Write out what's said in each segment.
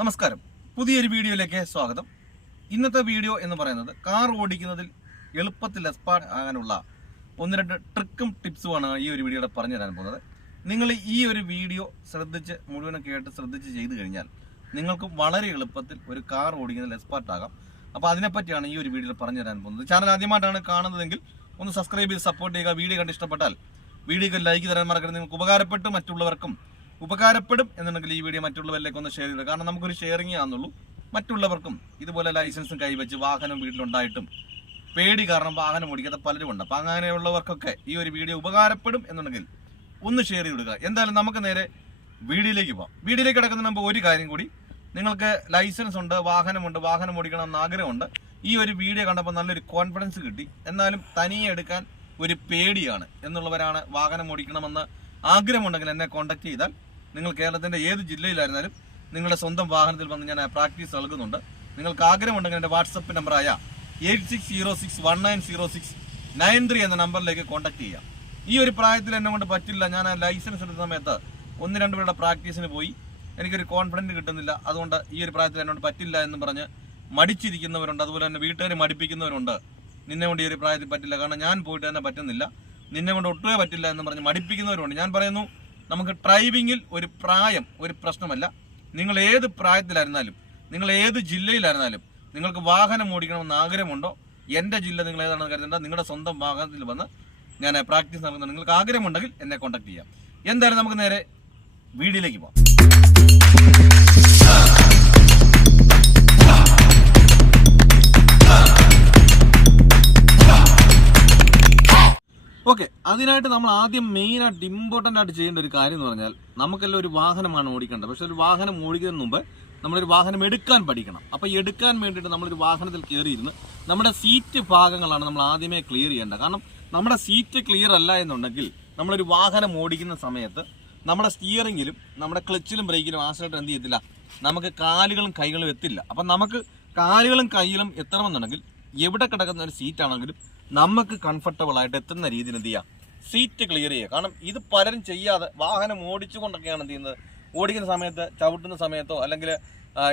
നമസ്കാരം. പുതിയൊരു വീഡിയോയിലേക്ക് സ്വാഗതം. ഇന്നത്തെ വീഡിയോ എന്ന് പറയുന്നത് കാർ ഓടിക്കുന്നതിൽ എളുപ്പത്തിൽ എക്സ്പാർട്ട് ആകാനുള്ള ഒന്ന് രണ്ട് ട്രിക്കും ടിപ്സുമാണ് ഈ ഒരു വീഡിയോയുടെ പറഞ്ഞു തരാൻ പോകുന്നത്. നിങ്ങൾ ഈ ഒരു വീഡിയോ ശ്രദ്ധിച്ച് മുഴുവനും കേട്ട് ശ്രദ്ധിച്ച് ചെയ്തു കഴിഞ്ഞാൽ നിങ്ങൾക്ക് വളരെ എളുപ്പത്തിൽ ഒരു കാർ ഓടിക്കുന്നതിൽ എസ്പാർട്ട് ആകാം. അപ്പോൾ അതിനെപ്പറ്റിയാണ് ഈ ഒരു വീഡിയോയിൽ പറഞ്ഞു തരാൻ പോകുന്നത്. ചാനൽ ആദ്യമായിട്ടാണ് കാണുന്നതെങ്കിൽ ഒന്ന് സബ്സ്ക്രൈബ് ചെയ്ത് സപ്പോർട്ട് ചെയ്യുക. വീഡിയോ കണ്ട് ഇഷ്ടപ്പെട്ടാൽ വീഡിയോക്ക് ലൈക്ക് തരാൻ മറക്കരുത്. നിങ്ങൾക്ക് ഉപകാരപ്പെട്ട് മറ്റുള്ളവർക്കും ഉപകാരപ്പെടും എന്നുണ്ടെങ്കിൽ ഈ വീഡിയോ മറ്റുള്ളവരിലേക്ക് ഒന്ന് ഷെയർ ചെയ്യുക കാരണം നമുക്കൊരു ഷെയറിങ് ആണെന്നുള്ളൂ. മറ്റുള്ളവർക്കും ഇതുപോലെ ലൈസൻസും കൈവച്ച് വാഹനം വീട്ടിലുണ്ടായിട്ടും പേടി കാരണം വാഹനം ഓടിക്കാത്ത പലരും ഉണ്ട്. അപ്പം അങ്ങനെയുള്ളവർക്കൊക്കെ ഈ ഒരു വീഡിയോ ഉപകാരപ്പെടും എന്നുണ്ടെങ്കിൽ ഒന്ന് ഷെയർ ചെയ്ത് കൊടുക്കുക. എന്തായാലും നമുക്ക് നേരെ വീഡിയോയിലേക്ക് പോകാം വീഡിയോയിലേക്ക് കിടക്കുന്നതിന് മുമ്പ് ഒരു കാര്യം കൂടി. നിങ്ങൾക്ക് ലൈസൻസ് ഉണ്ട് വാഹനമുണ്ട് വാഹനം ഓടിക്കണം എന്ന് ആഗ്രഹമുണ്ട്. ഈ ഒരു വീഡിയോ കണ്ടപ്പോൾ നല്ലൊരു കോൺഫിഡൻസ് കിട്ടി. എന്നാലും തനിയെ എടുക്കാൻ ഒരു പേടിയാണ്. എന്നുള്ളവരാണ് വാഹനം ഓടിക്കണമെന്ന് ആഗ്രഹമുണ്ടെങ്കിൽ എന്നെ കോൺടാക്ട് ചെയ്താൽ നിങ്ങൾ കേരളത്തിന്റെ ഏത് ജില്ലയിലായിരുന്നാലും നിങ്ങളുടെ സ്വന്തം വാഹനത്തിൽ വന്ന് ഞാൻ പ്രാക്ടീസ് നൽകുന്നുണ്ട്. നിങ്ങൾക്ക് ആഗ്രഹമുണ്ടെങ്കിൽ എന്റെ വാട്സപ്പ് നമ്പറായ eight six zero six one nine zero six nine three എന്ന നമ്പറിലേക്ക് കോൺടാക്ട് ചെയ്യാം. ഈ ഒരു പ്രായത്തിൽ എന്നെ കൊണ്ട് പറ്റില്ല. ഞാൻ ലൈസൻസ് എടുത്ത സമയത്ത് ഒന്ന് രണ്ട് പേരുടെ പ്രാക്ടീസിന് പോയി. എനിക്കൊരു കോൺഫിഡന്റ് കിട്ടുന്നില്ല. അതുകൊണ്ട് ഈ ഒരു പ്രായത്തിൽ എന്നോട് പറ്റില്ല എന്ന് പറഞ്ഞ് മടിച്ചിരിക്കുന്നവരുണ്ട്. അതുപോലെ തന്നെ വീട്ടുകാർ മടിപ്പിക്കുന്നവരുണ്ട്. നിന്നെ കൊണ്ട് ഈ ഒരു പ്രായത്തിൽ പറ്റില്ല. കാരണം ഞാൻ പോയിട്ട് തന്നെ പറ്റുന്നില്ല. നിന്നെ കൊണ്ട് ഒട്ടുമേ പറ്റില്ല എന്ന് പറഞ്ഞ് മടിപ്പിക്കുന്നവരുണ്ട്. ഞാൻ പറയുന്നു നമുക്ക് ഡ്രൈവിങ്ങിൽ ഒരു പ്രായം ഒരു പ്രശ്നമല്ല. നിങ്ങൾ ഏത് പ്രായത്തിലായിരുന്നാലും നിങ്ങൾ ഏത് ജില്ലയിലായിരുന്നാലും നിങ്ങൾക്ക് വാഹനം ഓടിക്കണമെന്ന് ആഗ്രഹമുണ്ടോ? എന്റെ ജില്ല നിങ്ങൾ ഏതാണെന്ന് കരുതേണ്ട. നിങ്ങളുടെ സ്വന്തം വാഹനത്തിൽ വന്ന് ഞാൻ പ്രാക്ടീസ് നടക്കുന്ന നിങ്ങൾക്ക് ആഗ്രഹമുണ്ടെങ്കിൽ എന്നെ കോൺടാക്ട് ചെയ്യാം. എന്തായാലും നമുക്ക് നേരെ വീഡിയോയിലേക്ക് പോകാം ഓക്കെ അതിനായിട്ട് നമ്മൾ ആദ്യം മെയിൻ ആയിട്ട് ഇമ്പോർട്ടന്റ് ആയിട്ട് ചെയ്യേണ്ട ഒരു കാര്യം എന്ന് പറഞ്ഞാൽ നമുക്കെല്ലാം ഒരു വാഹനമാണ് ഓടിക്കേണ്ടത്. പക്ഷെ ഒരു വാഹനം ഓടിക്കുന്നതിന് മുമ്പ് നമ്മളൊരു വാഹനം എടുക്കാൻ പഠിക്കണം. അപ്പോൾ എടുക്കാൻ വേണ്ടിയിട്ട് നമ്മളൊരു വാഹനത്തിൽ കയറിയിരുന്ന് നമ്മുടെ സീറ്റ് ഭാഗങ്ങളാണ് നമ്മൾ ആദ്യമേ ക്ലിയർ ചെയ്യേണ്ടത്. കാരണം നമ്മുടെ സീറ്റ് ക്ലിയർ അല്ല എന്നുണ്ടെങ്കിൽ നമ്മളൊരു വാഹനം ഓടിക്കുന്ന സമയത്ത് നമ്മുടെ സ്റ്റിയറിങ്ങിലും നമ്മുടെ ക്ലച്ചിലും ബ്രേക്കിലും ആശ്രയിട്ട് എന്ത് ചെയ്യത്തില്ല? നമുക്ക് കാലുകളും കൈകളും എത്തില്ല. അപ്പം നമുക്ക് കാലുകളും കൈകളും എത്തണമെന്നുണ്ടെങ്കിൽ എവിടെ കിടക്കുന്ന ഒരു സീറ്റ് ആണെങ്കിലും നമുക്ക് കംഫർട്ടബിൾ ആയിട്ട് എത്തുന്ന രീതിയിൽ എന്ത് ചെയ്യാം? സീറ്റ് ക്ലിയർ ചെയ്യുക. കാരണം ഇത് പലരും ചെയ്യാതെ വാഹനം ഓടിച്ചുകൊണ്ടൊക്കെയാണ് എന്ത് ചെയ്യുന്നത്? ഓടിക്കുന്ന സമയത്ത് ചവിട്ടുന്ന സമയത്തോ അല്ലെങ്കിൽ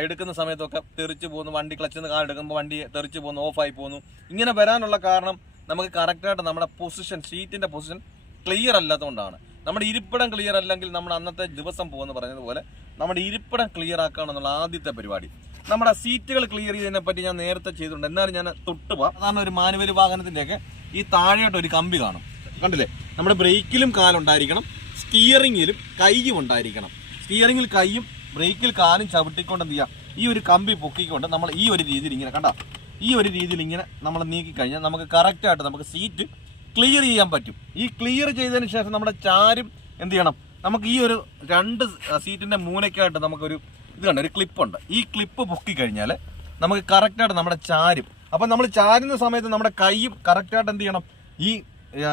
എടുക്കുന്ന സമയത്തോ ഒക്കെ തെറിച്ച് പോകുന്നു വണ്ടി ക്ലച്ചിൽ നിന്ന് കാർ എടുക്കുമ്പോൾ വണ്ടി തെറിച്ച് പോകുന്നു ഓഫായി പോകുന്നു. ഇങ്ങനെ വരാനുള്ള കാരണം നമുക്ക് കറക്റ്റായിട്ട് നമ്മുടെ പൊസിഷൻ സീറ്റിന്റെ പൊസിഷൻ ക്ലിയർ അല്ലാത്തതുകൊണ്ടാണ്. നമ്മുടെ ഇരിപ്പിടം ക്ലിയർ അല്ലെങ്കിൽ നമ്മൾ അന്നത്തെ ദിവസം പോകുമെന്ന് പറഞ്ഞതുപോലെ നമ്മുടെ ഇരിപ്പിടം ക്ലിയർ ആക്കുക എന്നുള്ള ആദ്യത്തെ പരിപാടി. നമ്മുടെ സീറ്റുകൾ ക്ലിയർ ചെയ്തതിനെ പറ്റി ഞാൻ നേരത്തെ ചെയ്തിട്ടുണ്ട്. എന്നാലും ഞാൻ തൊട്ട് പോവാം. ഒരു മാനുവൽ വാഹനത്തിന്റെയൊക്കെ ഈ താഴെയായിട്ട് ഒരു കമ്പി കാണും. കണ്ടില്ലേ? നമ്മുടെ ബ്രേക്കിലും കാലുണ്ടായിരിക്കണം സ്റ്റിയറിങ്ങിലും കൈയും ഉണ്ടായിരിക്കണം. സ്റ്റിയറിങ്ങിൽ കൈയും ബ്രേക്കിൽ കാലും ചവിട്ടിക്കൊണ്ട് എന്ത് ചെയ്യുക? ഈ ഒരു കമ്പി പൊക്കിക്കൊണ്ട് നമ്മൾ ഈ ഒരു രീതിയിൽ ഇങ്ങനെ കണ്ടോ? ഈ ഒരു രീതിയിൽ ഇങ്ങനെ നമ്മൾ നീക്കി കഴിഞ്ഞാൽ നമുക്ക് കറക്റ്റായിട്ട് നമുക്ക് സീറ്റ് ക്ലിയർ ചെയ്യാൻ പറ്റും. ഈ ക്ലിയർ ചെയ്തതിന് ശേഷം നമ്മുടെ ചാരും എന്ത് ചെയ്യണം? നമുക്ക് ഈ ഒരു രണ്ട് സീറ്റിന്റെ മൂലയ്ക്കായിട്ട് നമുക്കൊരു ഇത് ഒരു ക്ലിപ്പുണ്ട് ഈ ക്ലിപ്പ് പൊക്കി കഴിഞ്ഞാൽ നമുക്ക് കറക്റ്റായിട്ട് നമ്മുടെ ചാരും അപ്പം നമ്മൾ ചാരുന്ന സമയത്ത് നമ്മുടെ കൈയും കറക്റ്റായിട്ട് എന്ത് ചെയ്യണം? ഈ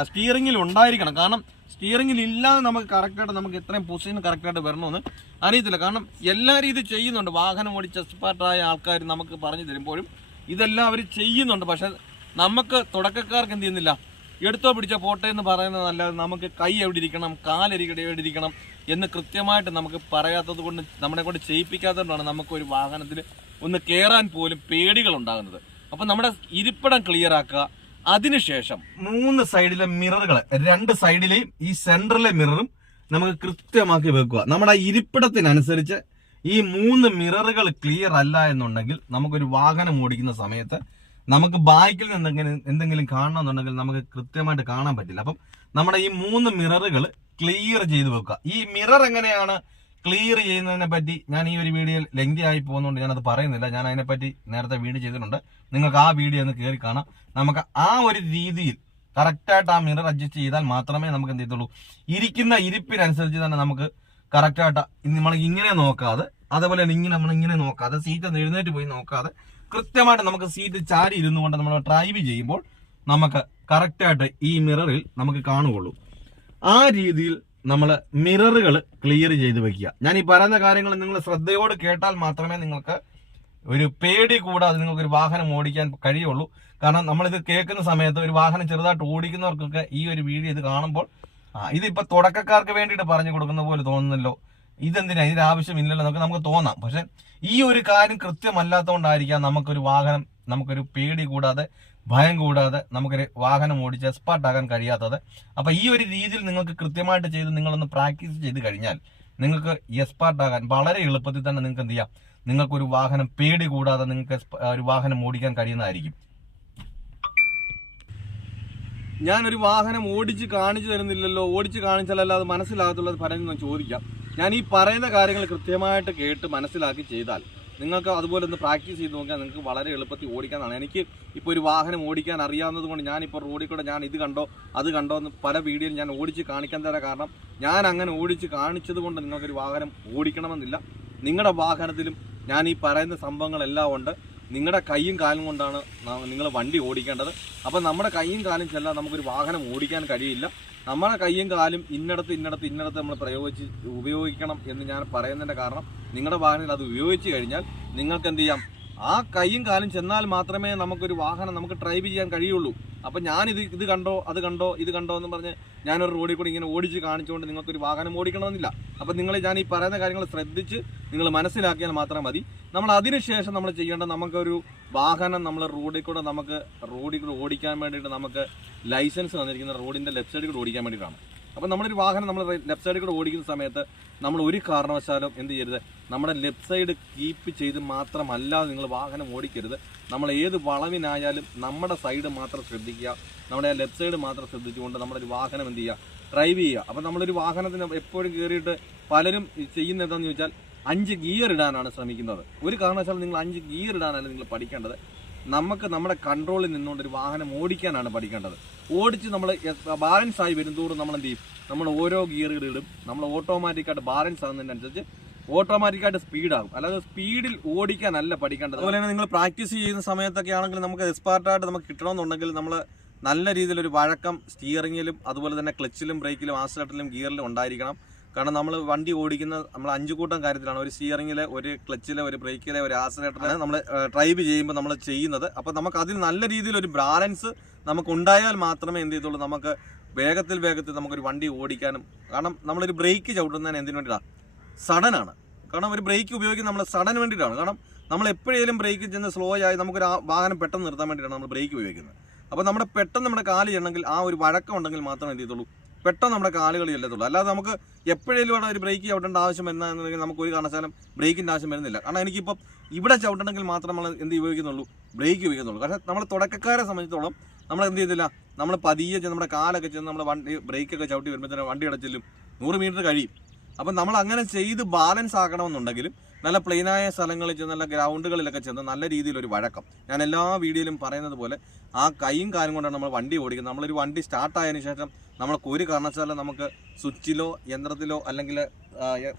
സ്റ്റീറിങ്ങിൽ ഉണ്ടായിരിക്കണം. കാരണം സ്റ്റീറിങ്ങിൽ ഇല്ലാതെ നമുക്ക് കറക്റ്റായിട്ട് നമുക്ക് ഇത്രയും പൊസിഷൻ കറക്റ്റായിട്ട് വരണമെന്ന് അറിയത്തില്ല. കാരണം എല്ലാവരും ഇത് ചെയ്യുന്നുണ്ട്. വാഹനം ഓടിച്ച് എക്സ്പേർട്ടായ ആൾക്കാർ നമുക്ക് പറഞ്ഞു തരുമ്പോഴും ഇതെല്ലാം അവർ ചെയ്യുന്നുണ്ട്. പക്ഷേ നമുക്ക് തുടക്കക്കാർക്ക് എന്ത് ചെയ്യുന്നില്ല? എടുത്തോ പിടിച്ചോ പോട്ടെ എന്ന് പറയുന്നതല്ലാതെ നമുക്ക് കൈ എവിടെ ഇരിക്കണം കാലെരിക്കടെ എവിടെ ഇരിക്കണം എന്ന് കൃത്യമായിട്ട് നമുക്ക് പറയാത്തത് കൊണ്ട് നമ്മളെ കൊണ്ട് ചെയ്യിപ്പിക്കാത്തതുകൊണ്ടാണ് നമുക്ക് ഒരു വാഹനത്തിൽ ഒന്ന് കയറാൻ പോലും പേടികൾ ഉണ്ടാകുന്നത്. അപ്പം നമ്മുടെ ഇരിപ്പിടം ക്ലിയർ ആക്കുക. അതിനുശേഷം മൂന്ന് സൈഡിലെ മിററുകൾ രണ്ട് സൈഡിലെയും ഈ സെന്ററിലെ മിററും നമുക്ക് കൃത്യമാക്കി വെക്കുക. നമ്മുടെ ഇരിപ്പിടത്തിനനുസരിച്ച് ഈ മൂന്ന് മിററുകൾ ക്ലിയർ അല്ല എന്നുണ്ടെങ്കിൽ നമുക്കൊരു വാഹനം ഓടിക്കുന്ന സമയത്ത് നമുക്ക് ബാക്കിൽ നിന്ന് എന്തെങ്കിലും എന്തെങ്കിലും കാണണമെന്നുണ്ടെങ്കിൽ നമുക്ക് കൃത്യമായിട്ട് കാണാൻ പറ്റില്ല. അപ്പം നമ്മുടെ ഈ മൂന്ന് മിററുകൾ ക്ലിയർ ചെയ്ത് വെക്കുക. ഈ മിറർ എങ്ങനെയാണ് ക്ലിയർ ചെയ്യുന്നതിനെ പറ്റി ഞാൻ ഈ ഒരു വീഡിയോയിൽ ലെങ്തി ആയി പോകുന്നതുകൊണ്ട് ഞാനത് പറയുന്നില്ല. ഞാൻ അതിനെപ്പറ്റി നേരത്തെ വീഡിയോ ചെയ്തിട്ടുണ്ട്. നിങ്ങൾക്ക് ആ വീഡിയോ ഒന്ന് കയറി കാണാം. നമുക്ക് ആ ഒരു രീതിയിൽ കറക്റ്റായിട്ട് ആ മിറർ അഡ്ജസ്റ്റ് ചെയ്താൽ മാത്രമേ നമുക്ക് എന്ത് ചെയ്യത്തുള്ളൂ? ഇരിക്കുന്ന ഇരിപ്പിനനുസരിച്ച് തന്നെ നമുക്ക് കറക്റ്റായിട്ട് നമ്മൾ ഇങ്ങനെ നോക്കാതെ അതേപോലെ തന്നെ ഇങ്ങനെ നമ്മൾ ഇങ്ങനെ നോക്കാതെ സീറ്റ് ഒന്ന് എഴുന്നേറ്റ് പോയി നോക്കാതെ കൃത്യമായിട്ട് നമുക്ക് സീറ്റ് ചാരി ഇരുന്നു കൊണ്ട് നമ്മൾ ഡ്രൈവ് ചെയ്യുമ്പോൾ നമുക്ക് കറക്റ്റായിട്ട് ഈ മിററിൽ നമുക്ക് കാണുകയുള്ളൂ. ആ രീതിയിൽ നമ്മൾ മിററുകൾ ക്ലിയർ ചെയ്ത് വെക്കുക. ഞാൻ ഈ പറയുന്ന കാര്യങ്ങൾ നിങ്ങൾ ശ്രദ്ധയോട് കേട്ടാൽ മാത്രമേ നിങ്ങൾക്ക് ഒരു പേടി കൂടാതെ നിങ്ങൾക്ക് ഒരു വാഹനം ഓടിക്കാൻ കഴിയുള്ളൂ. കാരണം നമ്മളിത് കേൾക്കുന്ന സമയത്ത് ഒരു വാഹനം ചെറുതായിട്ട് ഓടിക്കുന്നവർക്കൊക്കെ ഈ ഒരു വീഡിയോ ഇത് കാണുമ്പോൾ ആ ഇതിപ്പോൾ തുടക്കക്കാർക്ക് വേണ്ടിയിട്ട് പറഞ്ഞു കൊടുക്കുന്ന പോലെ തോന്നുന്നല്ലോ. ഇതെന്തിനാ? ഇതിന് ആവശ്യമില്ലല്ലോ എന്നൊക്കെ നമുക്ക് തോന്നാം. പക്ഷെ ഈ ഒരു കാര്യം കൃത്യമല്ലാത്തതുകൊണ്ടായിരിക്കാം നമുക്കൊരു വാഹനം നമുക്കൊരു പേടി കൂടാതെ ഭയം കൂടാതെ നമുക്കൊരു വാഹനം ഓടിച്ച് എക്സ്പാർട്ടാകാൻ കഴിയാത്തത്. അപ്പൊ ഈ ഒരു രീതിയിൽ നിങ്ങൾക്ക് കൃത്യമായിട്ട് ചെയ്ത് നിങ്ങളൊന്ന് പ്രാക്ടീസ് ചെയ്ത് കഴിഞ്ഞാൽ നിങ്ങൾക്ക് എക്സ്പാർട്ടാകാൻ വളരെ എളുപ്പത്തിൽ തന്നെ നിങ്ങൾക്ക് എന്ത് ചെയ്യാം? നിങ്ങൾക്കൊരു വാഹനം പേടി കൂടാതെ നിങ്ങൾക്ക് ഒരു വാഹനം ഓടിക്കാൻ കഴിയുന്നതായിരിക്കും. ഞാനൊരു വാഹനം ഓടിച്ച് കാണിച്ചു തരുന്നില്ലല്ലോ ഓടിച്ച് കാണിച്ചാലല്ലാതെ മനസ്സിലാകത്തുള്ളത് ഞാൻ ചോദിക്കാം. ഞാൻ ഈ പറയുന്ന കാര്യങ്ങൾ കൃത്യമായിട്ട് കേട്ട് മനസ്സിലാക്കി ചെയ്താൽ നിങ്ങൾക്ക് അതുപോലെ ഒന്ന് പ്രാക്ടീസ് ചെയ്ത് നോക്കിയാൽ നിങ്ങൾക്ക് വളരെ എളുപ്പത്തിൽ ഓടിക്കാനാണ് എനിക്ക് ഇപ്പോൾ ഒരു വാഹനം ഓടിക്കാൻ അറിയാവുന്നത് കൊണ്ട് ഞാനിപ്പോൾ റോഡിൽ കൂടെ ഞാൻ ഇത് കണ്ടോ അത് കണ്ടോ എന്ന് പല വീഡിയോയിൽ ഞാൻ ഓടിച്ച് കാണിക്കാൻ തരാൻ കാരണം ഞാൻ അങ്ങനെ ഓടിച്ച് കാണിച്ചത് കൊണ്ട് നിങ്ങൾക്കൊരു വാഹനം ഓടിക്കണമെന്നില്ല. നിങ്ങളുടെ വാഹനത്തിലും ഞാൻ ഈ പറയുന്ന സംഭവങ്ങളെല്ലാം ഉണ്ട്. നിങ്ങളുടെ കൈയും കാലും കൊണ്ടാണ് നിങ്ങൾ വണ്ടി ഓടിക്കേണ്ടത്. അപ്പം നമ്മുടെ കൈയും കാലും ചെല്ലാൻ നമുക്കൊരു വാഹനം ഓടിക്കാൻ കഴിയില്ല. നമ്മുടെ കൈയും കാലും ഇന്നടത്ത് ഇന്നടത്ത് ഇന്നടത്ത് നമ്മൾ പ്രയോഗിച്ച് ഉപയോഗിക്കണം എന്ന് ഞാൻ പറയുന്നതിന്റെ കാരണം നിങ്ങളുടെ വാഹനത്തിൽ അത് ഉപയോഗിച്ച് കഴിഞ്ഞാൽ നിങ്ങൾക്ക് എന്ത് ചെയ്യാം? ആ കൈയും കാലും ചെന്നാൽ മാത്രമേ നമുക്കൊരു വാഹനം നമുക്ക് ഡ്രൈവ് ചെയ്യാൻ കഴിയുള്ളൂ. അപ്പം ഞാനിത് ഇത് കണ്ടോ അത് കണ്ടോ ഇത് കണ്ടോ എന്ന് പറഞ്ഞ് ഞാനൊരു റോഡിൽ കൂടി ഇങ്ങനെ ഓടിച്ച് കാണിച്ചുകൊണ്ട് നിങ്ങൾക്കൊരു വാഹനം ഓടിക്കണമെന്നില്ല. അപ്പം നിങ്ങൾ ഞാൻ ഈ പറയുന്ന കാര്യങ്ങൾ ശ്രദ്ധിച്ച് നിങ്ങൾ മനസ്സിലാക്കിയാൽ മാത്രം മതി. നമ്മൾ അതിനുശേഷം നമ്മൾ ചെയ്യേണ്ട നമുക്കൊരു വാഹനം നമ്മൾ റോഡിൽ കൂടെ നമുക്ക് റോഡിൽ കൂടെ ഓടിക്കാൻ വേണ്ടിയിട്ട് നമുക്ക് ലൈസൻസ് തന്നിരിക്കുന്ന റോഡിന്റെ ലെഫ്റ്റ് സൈഡിൽ കൂടെ ഓടിക്കാൻ വേണ്ടിയിട്ടാണ്. അപ്പോൾ നമ്മളൊരു വാഹനം നമ്മൾ ലെഫ്റ്റ് സൈഡിൽ കൂടെ ഓടിക്കുന്ന സമയത്ത് നമ്മൾ ഒരു കാരണവശാലും എന്ത് ചെയ്യരുത്? നമ്മുടെ ലെഫ്റ്റ് സൈഡ് കീപ്പ് ചെയ്ത് മാത്രമല്ലാതെ നിങ്ങൾ വാഹനം ഓടിക്കരുത്. നമ്മൾ ഏത് വളവിനായാലും നമ്മുടെ സൈഡ് മാത്രം ശ്രദ്ധിക്കുക. നമ്മുടെ ആ ലെഫ്റ്റ് സൈഡ് മാത്രം ശ്രദ്ധിച്ചുകൊണ്ട് നമ്മുടെ ഒരു വാഹനം എന്ത് ചെയ്യുക? ഡ്രൈവ് ചെയ്യുക. അപ്പോൾ നമ്മളൊരു വാഹനത്തിന് എപ്പോഴും കയറിയിട്ട് പലരും ചെയ്യുന്ന എന്താണെന്ന് ചോദിച്ചാൽ അഞ്ച് ഗിയർ ഇടാനാണ് ശ്രമിക്കുന്നത്. ഒരു കാരണവശാലും നിങ്ങൾ അഞ്ച് ഗിയർ ഇടാനല്ല നിങ്ങൾ പഠിക്കേണ്ടത്. നമുക്ക് നമ്മുടെ കൺട്രോളിൽ നിന്നുകൊണ്ട് ഒരു വാഹനം ഓടിക്കാനാണ് പഠിക്കേണ്ടത്. ഓടിച്ച് നമ്മൾ ബാലൻസ് ആയി വരുന്നതോടും നമ്മൾ എന്ത് ചെയ്യും? നമ്മൾ ഓരോ ഗിയറുകൾ ഇടും. നമ്മൾ ഓട്ടോമാറ്റിക്കായിട്ട് ബാലൻസ് ആകുന്നതിനനുസരിച്ച് ഓട്ടോമാറ്റിക്കായിട്ട് സ്പീഡാകും അല്ലാതെ സ്പീഡിൽ ഓടിക്കാനല്ല പഠിക്കേണ്ടത്. അതുപോലെ തന്നെ നിങ്ങൾ പ്രാക്ടീസ് ചെയ്യുന്ന സമയത്തൊക്കെ ആണെങ്കിൽ നമുക്ക് എക്സ്പാർട്ടായിട്ട് നമുക്ക് കിട്ടണമെന്നുണ്ടെങ്കിൽ നമ്മൾ നല്ല രീതിയിലൊരു വഴക്കം സ്റ്റിയറിങ്ങിലും അതുപോലെ തന്നെ ക്ലച്ചിലും ബ്രേക്കിലും ആക്സിലേറ്ററിലും ഗിയറിലും ഉണ്ടായിരിക്കണം. കാരണം നമ്മൾ വണ്ടി ഓടിക്കുന്ന നമ്മൾ അഞ്ചു കൂട്ടം കാര്യത്തിലാണ്. ഒരു സ്റ്റിയറിംഗിലെ ഒരു ക്ലച്ചിലെ ഒരു ബ്രേക്കിലെ ഒരു ആക്സിലേറ്ററിലെ നമ്മൾ ഡ്രൈവ് ചെയ്യുമ്പോൾ നമ്മൾ ചെയ്യുന്നത്. അപ്പോൾ നമുക്ക് അതിൽ നല്ല രീതിയിൽ ഒരു ബാലൻസ് നമുക്ക് ഉണ്ടായാൽ മാത്രമേ എന്ത് ചെയ്തുള്ളൂ നമുക്ക് വേഗത്തിൽ വേഗത്തിൽ നമുക്കൊരു വണ്ടി ഓടിക്കാനും കാരണം നമ്മളൊരു ബ്രേക്ക് ചവിട്ടുന്നതിന് എന്തിനു വേണ്ടിയിട്ടാണ് സഡനാണ് കാരണം ഒരു ബ്രേക്ക് ഉപയോഗിക്കുന്നത് നമ്മൾ സഡൻ വേണ്ടിയിട്ടാണ്. കാരണം നമ്മൾ എപ്പോഴേലും ബ്രേക്ക് ചെന്ന് സ്ലോ ആയി നമുക്കൊരു വാഹനം പെട്ടെന്ന് നിർത്താൻ വേണ്ടിയിട്ടാണ് നമ്മൾ ബ്രേക്ക് ഉപയോഗിക്കുന്നത്. അപ്പോൾ നമ്മുടെ പെട്ടെന്ന് നമ്മുടെ കാൽ ചെയ്യണമെങ്കിൽ ആ ഒരു വഴക്കം ഉണ്ടെങ്കിൽ മാത്രമേ എന്ത് ചെയ്തുള്ളൂ പെട്ടെന്ന് നമ്മുടെ കാലുകൾ ചെല്ലത്തുള്ളൂ. അല്ലാതെ നമുക്ക് എപ്പോഴേലും ആണ് ഒരു ബ്രേക്ക് ചവിട്ടേണ്ട ആവശ്യം വരുന്നതെന്നുണ്ടെങ്കിൽ നമുക്ക് ഒരു കാരണവശാലും ബ്രേക്കിന്റെ ആവശ്യം വരുന്നില്ല. കാരണം എനിക്കിപ്പം ഇവിടെ ചവിട്ടണമെങ്കിൽ മാത്രം നമ്മൾ എന്ത് ഉപയോഗിക്കുന്നുള്ളൂ? ബ്രേക്ക് ഉപയോഗിക്കുന്നുള്ളൂ. പക്ഷേ നമ്മൾ തുടക്കക്കാരെ സംബന്ധിച്ചിടത്തോളം നമ്മൾ എന്ത് ചെയ്തില്ല നമ്മൾ പതിയെ ചെന്ന് നമ്മുടെ കാലൊക്കെ ചെന്ന് നമ്മുടെ വണ്ടി ബ്രേക്കൊക്കെ ചവിട്ടി വരുമ്പോഴത്തേനും വണ്ടി അടച്ചില്ലും. നൂറ് മീറ്റർ കഴിയും. അപ്പം നമ്മൾ അങ്ങനെ ചെയ്ത് ബാലൻസ് ആക്കണമെന്നുണ്ടെങ്കിലും നല്ല പ്ലെയിനായ സ്ഥലങ്ങളിൽ ചെന്ന് നല്ല ഗ്രൗണ്ടുകളിലൊക്കെ ചെന്ന് നല്ല രീതിയിലൊരു വഴക്കം. ഞാൻ എല്ലാ വീഡിയോയിലും പറയുന്നത് പോലെ ആ കൈയും കാലും കൊണ്ടാണ് നമ്മൾ വണ്ടി ഓടിക്കുന്നത്. നമ്മളൊരു വണ്ടി സ്റ്റാർട്ടായതിനു ശേഷം നമ്മൾക്ക് ഒരു കാരണവശാലും നമുക്ക് സ്വിച്ചിലോ യന്ത്രത്തിലോ അല്ലെങ്കിൽ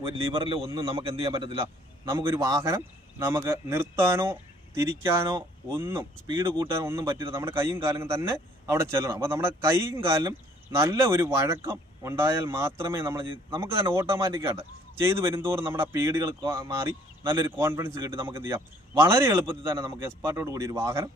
ഒരു ലിവറിലോ ഒന്നും നമുക്ക് എന്ത് ചെയ്യാൻ പറ്റത്തില്ല. നമുക്കൊരു വാഹനം നമുക്ക് നിർത്താനോ തിരിക്കാനോ ഒന്നും സ്പീഡ് കൂട്ടാനോ ഒന്നും പറ്റില്ല. നമ്മുടെ കൈയും കാലും തന്നെ അവിടെ ചെല്ലണം. അപ്പോൾ നമ്മുടെ കൈയും കാലും നല്ല ഒരു വഴക്കം ഉണ്ടായാൽ മാത്രമേ നമ്മൾ നമുക്ക് തന്നെ ഓട്ടോമാറ്റിക്കായിട്ട് ചെയ്തു വരുന്തോറും നമ്മുടെ പേടികൾ മാറി നല്ലൊരു കോൺഫിഡൻസ് കിട്ടി. നമുക്ക് എന്ത് ചെയ്യാം? വളരെ എളുപ്പത്തിൽ തന്നെ നമുക്ക് എക്സ്പാർട്ടോട് കൂടി ഒരു വാഹനം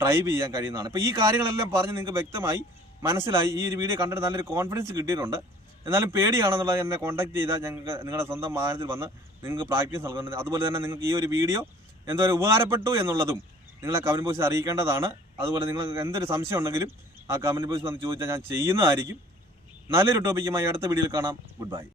ഡ്രൈവ് ചെയ്യാൻ കഴിയുന്നതാണ്. ഇപ്പോൾ ഈ കാര്യങ്ങളെല്ലാം പറഞ്ഞ് നിങ്ങൾക്ക് വ്യക്തമായി മനസ്സിലായി. ഈ ഒരു വീഡിയോ കണ്ടിട്ട് നല്ലൊരു കോൺഫിഡൻസ് കിട്ടിയിട്ടുണ്ട്. എന്നാലും പേടിയാണെന്നുള്ളത് എന്നെ കോൺടാക്ട് ചെയ്താൽ ഞങ്ങൾക്ക് നിങ്ങളുടെ സ്വന്തം വാഹനത്തിൽ വന്ന് നിങ്ങൾക്ക് പ്രാക്ടീസ് നൽകുന്നുണ്ട് അതുപോലെ തന്നെ നിങ്ങൾക്ക് ഈ ഒരു വീഡിയോ എന്തോ ഉപകാരപ്പെട്ടു എന്നുള്ളതും നിങ്ങളെ കമന്റ് ബോക്സിൽ അറിയിക്കേണ്ടതാണ്. അതുപോലെ നിങ്ങൾക്ക് എന്തൊരു സംശയം ഉണ്ടെങ്കിലും ആ കമന്റ് ബോക്സിൽ വന്ന് ചോദിച്ചാൽ ഞാൻ ചെയ്യുന്നതായിരിക്കും. നല്ലൊരു ടോപ്പിക്കുമായി അടുത്ത വീഡിയോയിൽ കാണാം. Good bye